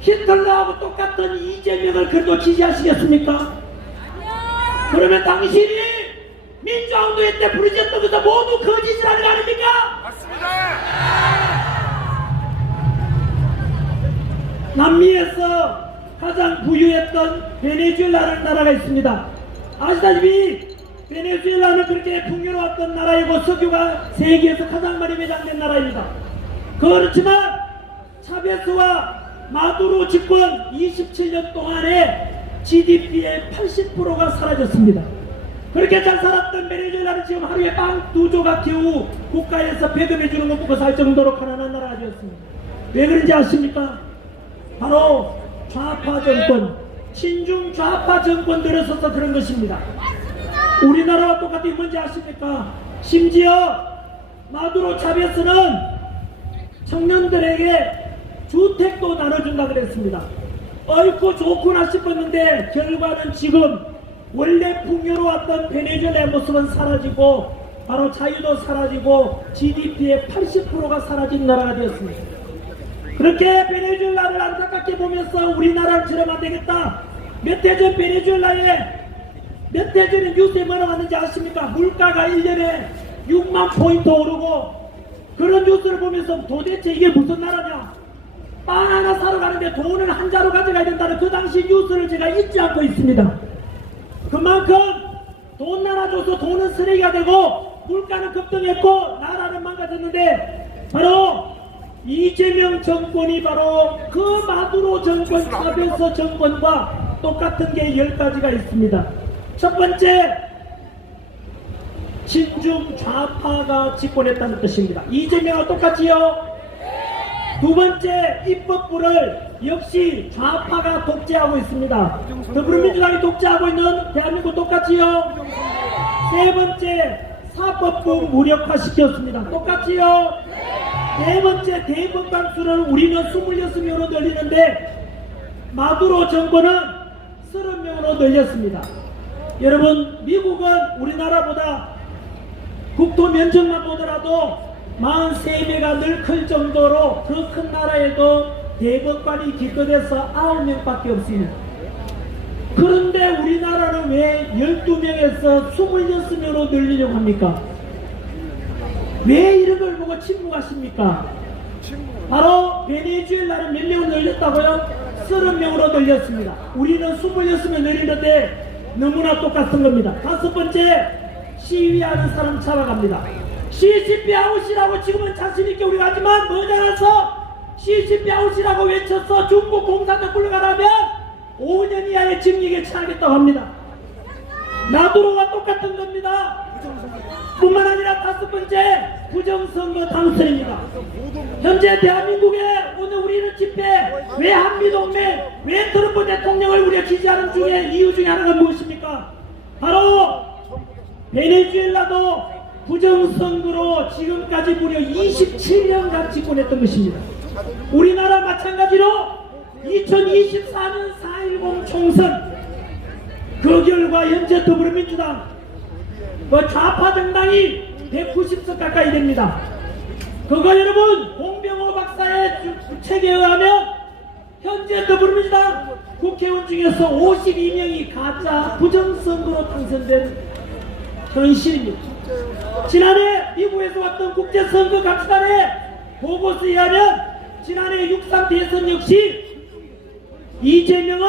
히틀러하고 똑같은 이재명을 그래도 지지하시겠습니까? 그러면 당신이 민주화운동회 때 부르짖었던 것도 모두 거짓이라는 거 아닙니까? 맞습니다. 남미에서 가장 부유했던 베네수엘라라는 나라가 있습니다. 아시다시피 베네수엘라는 그렇게 풍요로웠던 나라이고 석유가 세계에서 가장 많이 매장된 나라입니다. 그렇지만 차베스와 마두로 집권 27년 동안에 GDP의 80%가 사라졌습니다. 그렇게 잘 살았던 베네수엘라는 지금 하루에 빵 2조각 겨우 국가에서 배급해주는 것 먹고 살 정도로 가난한 나라가 되었습니다. 왜 그런지 아십니까? 바로 좌파 정권, 친중 좌파 정권 들어서서 그런 것입니다. 우리나라와 똑같이 뭔지 아십니까? 심지어 마두로 차베스는 청년들에게 주택도 나눠준다 그랬습니다. 어이구 좋구나 싶었는데 결과는 지금 원래 풍요로웠던 베네수엘라의 모습은 사라지고 바로 자유도 사라지고 GDP의 80%가 사라진 나라가 되었습니다. 그렇게 베네수엘라를 안타깝게 보면서 우리나라를 지르면 안 되겠다. 몇 해 전 베네수엘라에 몇 해 전에 뉴스에 뭐라고 하는지 아십니까? 물가가 1년에 6만 포인트 오르고 그런 뉴스를 보면서 도대체 이게 무슨 나라냐? 빵 하나 사러 가는데 돈을 한 자루 가져가야 된다는 그 당시 뉴스를 제가 잊지 않고 있습니다. 그만큼 돈 나눠줘서 돈은 쓰레기가 되고 물가는 급등했고 나라는 망가졌는데 바로 이재명 정권이 바로 그 마두로 정권 차베스 정권과 똑같은 게 10가지가 있습니다. 첫 번째, 친중 좌파가 집권했다는 뜻입니다. 이재명과 똑같지요? 두 번째, 입법부를 역시 좌파가 독재하고 있습니다. 더불어민주당이 독재하고 있는 대한민국 똑같지요? 세 번째, 사법부 무력화시켰습니다. 똑같지요? 네 번째, 대법관 수를 우리는 26명으로 늘리는데 마두로 정권은 30명으로 늘렸습니다. 여러분, 미국은 우리나라보다 국토 면적만 보더라도 43배가 늘 클 정도로 그 큰 나라에도 대법관이 기껏해서 9명밖에 없습니다. 그런데 우리나라는 왜 12명에서 26명으로 늘리려고 합니까? 왜 이런 걸 보고 침묵하십니까? 바로 베네수엘라는 몇 명을 늘렸다고요? 30명으로 늘렸습니다. 우리는 26명 늘리는데 너무나 똑같은 겁니다. 다섯 번째, 시위하는 사람 잡아갑니다. CCP 아웃이라고 지금은 자신있게 우리가 하지만 모자라서 CCP 아웃이라고 외쳐서 중국 공산당 끌려가라면 5년 이하의 징역에 처하겠다고 합니다. 나도로가 똑같은 겁니다. 뿐만 아니라 다섯 번째, 부정선거 당선입니다. 현재 대한민국에 오늘 우리는 집회, 왜 한미동맹, 왜 트럼프 대통령을 우리가 지지하는 중에 이유 중에 하나가 무엇입니까? 바로 베네수엘라도 부정선거로 지금까지 무려 27년간 집권했던 것입니다. 우리나라 마찬가지로 2024년 4.10 총선, 그 결과 현재 더불어민주당 좌파 정당이 190석 가까이 됩니다. 그거 여러분, 홍병호 박사의 책에 의하면 현재 더불어민주당 국회의원 중에서 52명이 가짜 부정선거로 당선된 현실입니다. 지난해 미국에서 왔던 국제선거 감시단의 보고서에 의하면 지난해 6.3 대선 역시 이재명은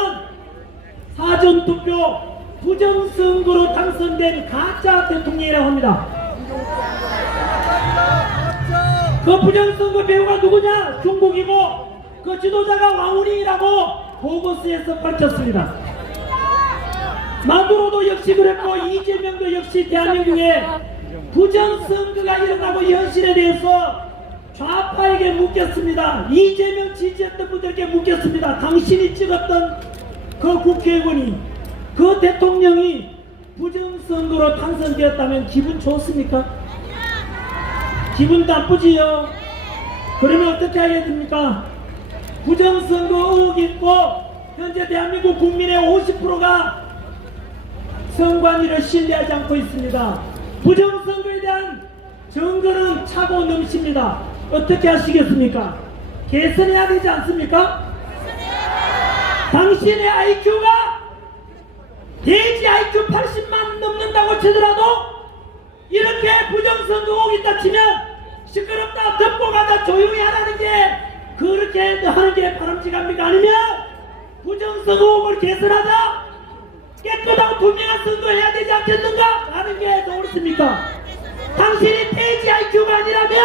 사전투표 부정선거로 당선된 가짜 대통령이라고 합니다. 그 부정선거 배우가 누구냐? 중국이고 그 지도자가 왕우링이라고 보고서에서 밝혔습니다. 마두로도 역시 그랬고 이재명도 역시 대한민국에 부정선거가 일어나고 이 현실에 대해서 좌파에게 묻겠습니다. 이재명 지지했던 분들께 묻겠습니다. 당신이 찍었던 그 국회의원이, 그 대통령이 부정선거로 당선되었다면 기분 좋습니까? 기분 나쁘지요? 그러면 어떻게 하게 됩니까? 부정선거 의혹이 있고 현재 대한민국 국민의 50%가 선관위를 신뢰하지 않고 있습니다. 부정선거에 대한 증거는 차고 넘칩니다. 어떻게 하시겠습니까? 개선해야 되지 않습니까? 당신의 IQ가 돼지 IQ 80만 넘는다고 치더라도 이렇게 부정선거 의혹이 있다 치면 시끄럽다, 듣고 가자, 조용히 하라는 게 그렇게 하는 게 바람직합니까? 아니면 부정선거 의혹을 개선하자, 깨끗하고 투명한 선거 해야 되지 않겠는가 하는 게 더 옳습니까? 당신이 돼지 IQ가 아니라면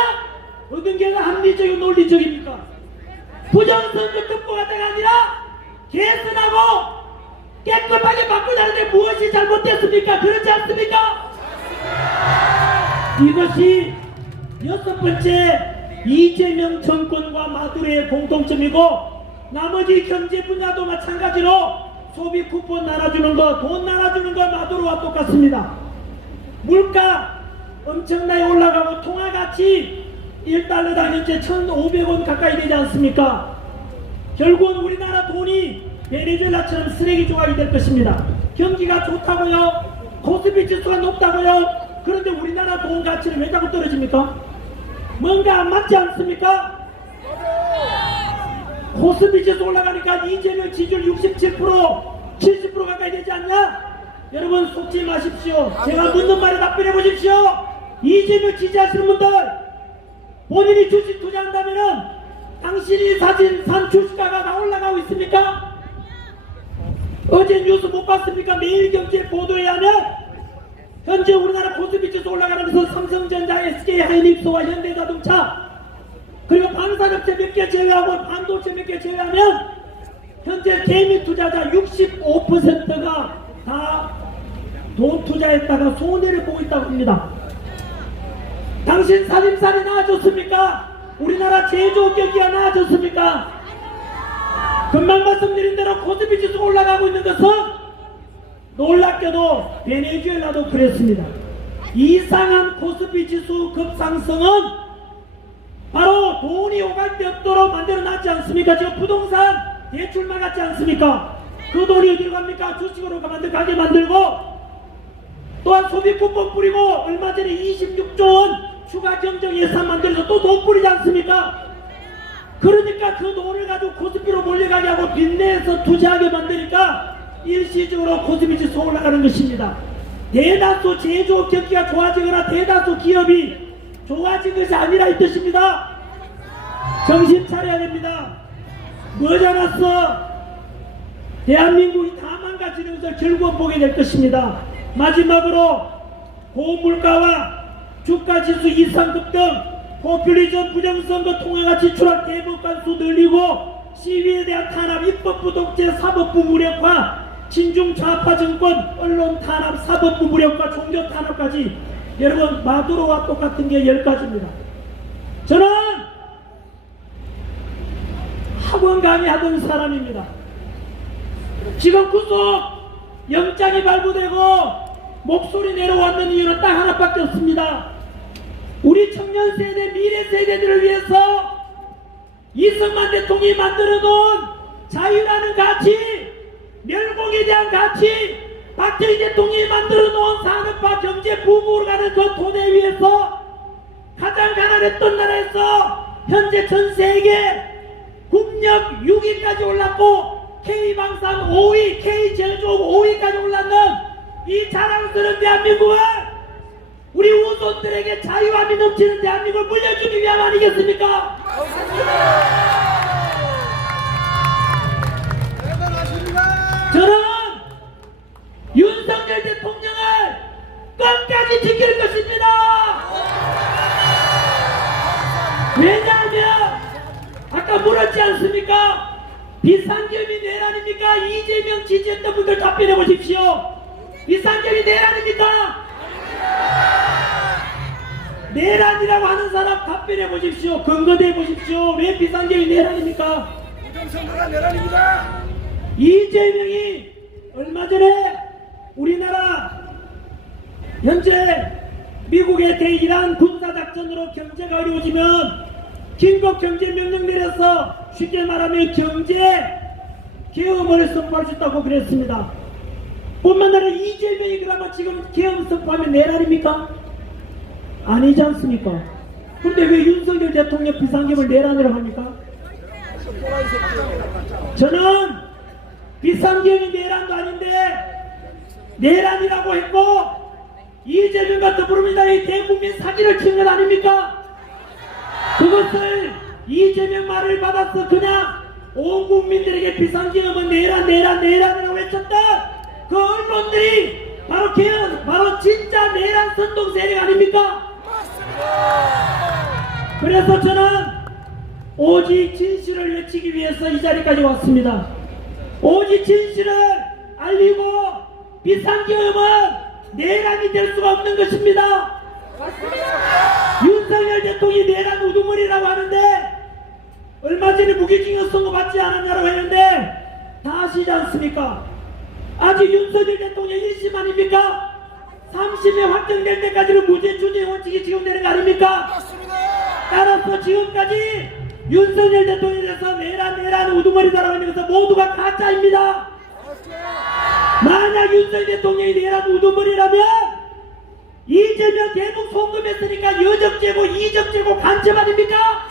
어떤 게 합리적이고 논리적입니까? 부정선거 듣고 가자가 아니라 개선하고 깨끗하게 바꾸자는데 무엇이 잘못됐습니까? 그렇지 않습니까? 이것이 여섯 번째, 이재명 정권과 마두로의 공통점이고 나머지 경제 분야도 마찬가지로 소비 쿠폰 나눠주는 거, 돈 나눠주는 거 마두로와 똑같습니다. 물가 엄청나게 올라가고 통화가치 1달러당 현재 1,500원 가까이 되지 않습니까? 결국은 우리나라 돈이 베네수엘라처럼 쓰레기 조각이 될 것입니다. 경기가 좋다고요? 코스피 지수가 높다고요? 그런데 우리나라 돈 가치는 왜 자꾸 떨어집니까? 뭔가 안 맞지 않습니까? 코스피 지수 올라가니까 이재명 지지율 67%, 70% 가까이 되지 않냐? 여러분 속지 마십시오. 제가 묻는 말에 답변해 보십시오. 이재명 지지하시는 분들, 본인이 주식 투자한다면은 당신이 산 주식가가 다 올라가고 있습니까? 어제 뉴스 못 봤습니까? 매일경제 보도에 의하면 현재 우리나라 코스피 지수 올라가면서 삼성전자, SK하이닉스와 현대자동차 그리고 방산업체 몇 개 제외하고 반도체 몇 개 제외하면 현재 개미 투자자 65%가 다 돈 투자했다가 손해를 보고 있다고 합니다. 당신 살림살이 나아졌습니까? 우리나라 제조업 경기가 나아졌습니까? 금방 말씀드린 대로 코스피 지수가 올라가고 있는 것은 놀랍게도 베네수엘라도 그랬습니다. 이상한 코스피 지수 급상승은 바로 돈이 오갈 데 없도록 만들어놨지 않습니까? 지금 부동산 대출만 같지 않습니까? 그 돈이 어디로 갑니까? 주식으로 가게 만들고 또한 소비쿠폰 뿌리고 얼마 전에 26조 원 추가 경정 예산 만들어서 또 돈 뿌리지 않습니까? 그러니까 그 돈을 가지고 코스피로 몰려가게 하고 빚내서 투자하게 만드니까 일시적으로 코스피지수 올라가는 것입니다. 대다수 제조업 경기가 좋아지거나 대다수 기업이 좋아진 것이 아니라 이 뜻입니다. 정신 차려야 됩니다. 머지않았어 대한민국이 다 망가지는 것을 결국 보게 될 것입니다. 마지막으로 고물가와 주가지수 이상 급등, 포퓰리즘 부정선거 통화가치 추락 대법관 수 늘리고 시위에 대한 탄압, 입법부 독재, 사법부 무력화, 친중 좌파 정권, 언론 탄압, 사법부 무력화, 종교 탄압까지 여러분 마두로와 똑같은 게 10가지입니다. 저는 학원 강의하던 사람입니다. 지금 구속 영장이 발부되고 목소리 내려왔는 이유는 딱 하나밖에 없습니다. 우리 청년 세대, 미래 세대들을 위해서 이승만 대통령이 만들어 놓은 자유라는 가치, 멸공에 대한 가치, 박정희 대통령이 만들어 놓은 산업화 경제 부부로 가는 그 토대 위에서 가장 가난했던 나라에서 현재 전 세계 국력 6위까지 올랐고 K방산 5위, K제조업 5위까지 올랐는 이 자랑스러운 대한민국을 우리 후손들에게 자유함이 넘치는 대한민국을 물려주기 위함 아니겠습니까? 저는 윤석열 대통령을 끝까지 지킬 것입니다. 왜냐하면 아까 물었지 않습니까? 비상계엄이 내란입니까? 이재명 지지했던 분들 답변해 보십시오. 비상계엄이 내란입니까? 내란이라고 하는 사람 답변해 보십시오. 근거대 보십시오. 왜 비상계엄이 내란입니까? 부정선거가 내란입니다. 이재명이 얼마 전에 우리나라 현재 미국의 대이란 군사작전으로 경제가 어려워지면 긴급 경제 명령 내려서 쉽게 말하면 경제 계엄을 선포할 수 있다고 그랬습니다. 뿐만 아니라 이재명이 그러면 지금 계엄 선포하면 내란입니까? 아니지 않습니까? 그런데 왜 윤석열 대통령 비상계엄을 내란이라고 합니까? 저는 비상계엄이 내란도 아닌데 내란이라고 했고 이재명과 더불어민주당이 대국민 사기를 친 것 아닙니까? 그것을 이재명 말을 받아서 그냥 온 국민들에게 비상계엄은 내란이라고 외쳤던 그 언론들이 바로 바로 진짜 내란 선동 세력 아닙니까? 그래서 저는 오직 진실을 외치기 위해서 이 자리까지 왔습니다. 오직 진실을 알리고 비상계엄은 내란이 될 수가 없는 것입니다. 윤석열 대통령이 내란 우두머리라고 하는데 얼마 전에 무기징역 선고 받지 않았냐고 했는데 다 아시지 않습니까? 아직 윤석열 대통령 1심 아닙니까? 3심에 확정될 때까지는 무죄 추징 원칙이 지금되는 거 아닙니까? 따라서 지금까지 윤석열 대통령에 대해서 내란 우두머리다라고 하는 것은 모두가 가짜입니다. 만약 윤석열 대통령이 내란 우두머리라면 이재명 대북 송금했으니까 여적죄고 이적죄고 간첩 아닙니까?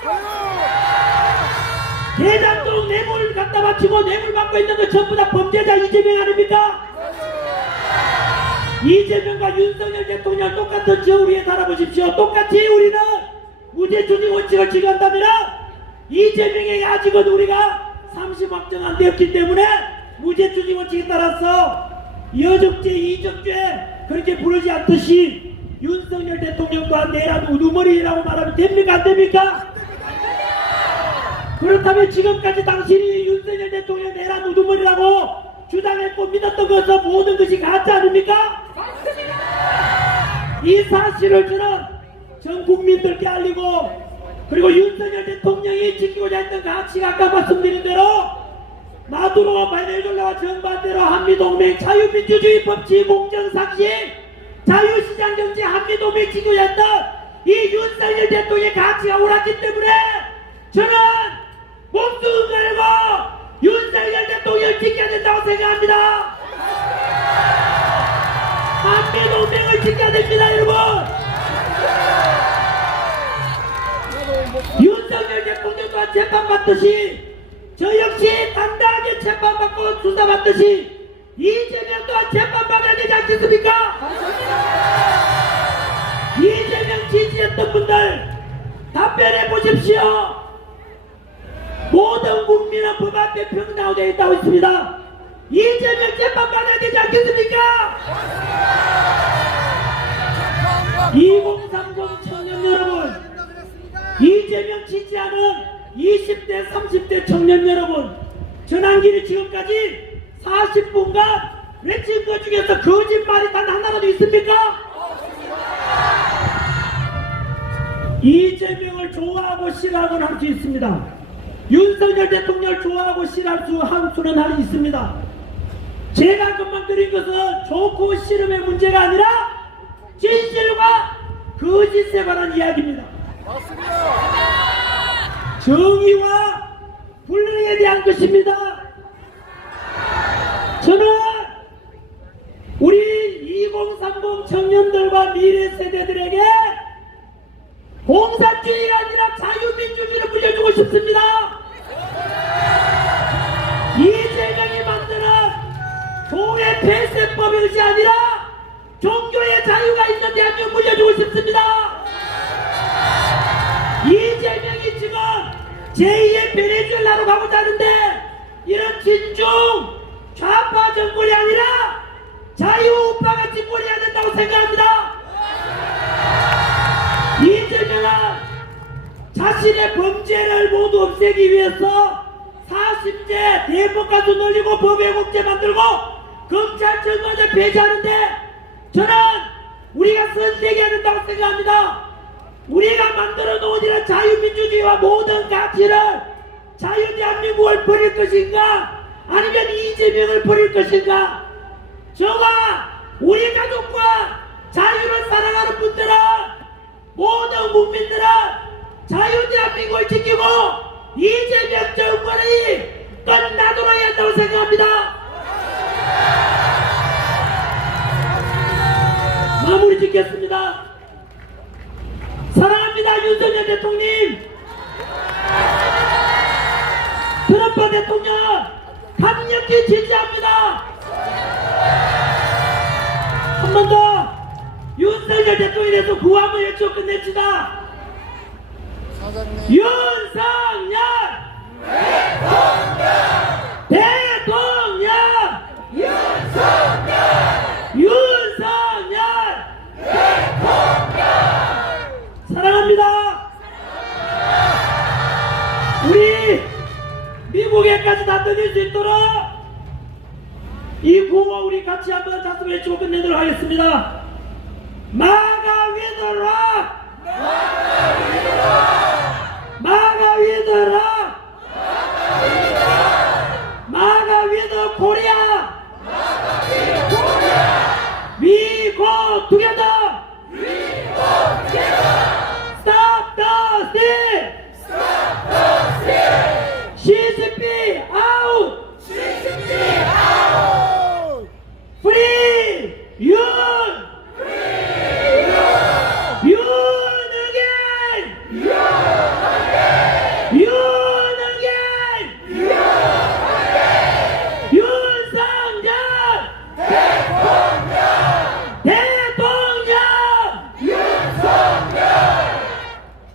대장동 뇌물 갖다 바치고 뇌물 받고 있는 거 전부 다 범죄자 이재명 아닙니까? 이재명과 윤석열 대통령 똑같은 저 위에 살아보십시오. 똑같이 우리는 무죄 추징 원칙을 지켜한다면 이재명에게 아직은 우리가 3심 확정 안 되었기 때문에 무죄 추징 원칙에 따라서 여적죄 이적죄 그렇게 부르지 않듯이 윤석열 대통령 또한 내란 우두머리라고 말하면 됩니까 안 됩니까? 그렇다면 지금까지 당신이 윤석열 대통령 내란 우두머리라고 주장했고 믿었던 것은 모든 것이 가짜 아닙니까? 이 사실을 저는 전 국민들께 알리고 그리고 윤석열 대통령이 지키고자 했던 가치가 아까 말씀드린 대로 마두로와 바네수엘라와 정반대로 한미동맹 자유민주주의 법치 공정상식 자유시장경제 한미동맹 지키고자 했던 이 윤석열 대통령의 가치가 옳았기 때문에 저는 목숨 걸고 윤석열 대통령을 지켜야 된다고 생각합니다. 우리의 동맹을 지켜야 됩니다, 여러분. 윤석열 대통령 또한 재판받듯이 저 역시 당당하게 재판받고 수사받듯이 이재명 또한 재판받아야 되지 않겠습니까? 이재명 지지했던 분들 답변해 보십시오. 모든 국민은 법 앞에 평등하게 있다고 있습니다. 이재명 재판받아야 되지 않겠습니까? 2030 청년 여러분, 이재명 지지하는 20대 30대 청년 여러분, 전환기를 지금까지 40분간 외친 것 중에서 거짓말이 단 하나라도 있습니까? 이재명을 좋아하고 싫어하고는 할 수 있습니다. 윤석열 대통령을 좋아하고 싫어할 수는 할 수 있습니다. 제가 금방 드린 것은 좋고 싫음의 문제가 아니라 진실과 거짓에 관한 이야기입니다. 정의와 불능에 대한 것입니다. 저는 우리 2030 청년들과 미래 세대들에게 공산주의가 아니라 자유민주주의를 물려주고 싶습니다. 이재명이 만드는 종의 폐쇄법의 것이 아니라 종교의 자유가 있는 대한민국 물려주고 싶습니다. 이재명이 지금 제2의 베네수엘라로 가고자 하는데 이런 진중 좌파 정권이 아니라 자유우파가 집권해야 된다고 생각합니다. 이재명은 자신의 범죄를 모두 없애기 위해서 40제 대법관도 늘리고 법외국제 만들고 검찰 정권을 폐지하는데 저는 우리가 선택해야 된다고 생각합니다. 우리가 만들어 놓은 이런 자유민주주의와 모든 가치를 자유대한민국을 버릴 것인가 아니면 이재명을 버릴 것인가. 저와 우리 가족과 자유를 사랑하는 분들은 모든 국민들은 자유대한민국을 지키고 이재명 정권이 끝나도록 해야 한다고 생각합니다. 마무리 짓겠습니다. 사랑합니다. 윤석열 대통령, 트럼프 대통령 강력히 지지합니다. 한 번 더 윤석열 대통령에서 구함을 외쳐 끝냅시다. 윤석열 대통령 윤석열 사랑합니다. 우리 미국에까지 다 들릴 수 있도록 이 구호 우리 같이 한번 다시 외치고 끝내도록 하겠습니다. 마가 위드락 마가 위드락 마가 위드 코리아 We go together Stop the steal CCP out Free 윤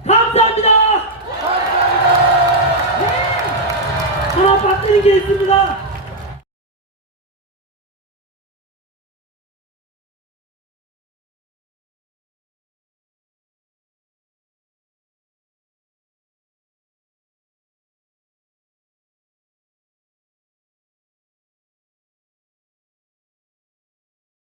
감사합니다. 하나 빠뜨린 게 있습니다.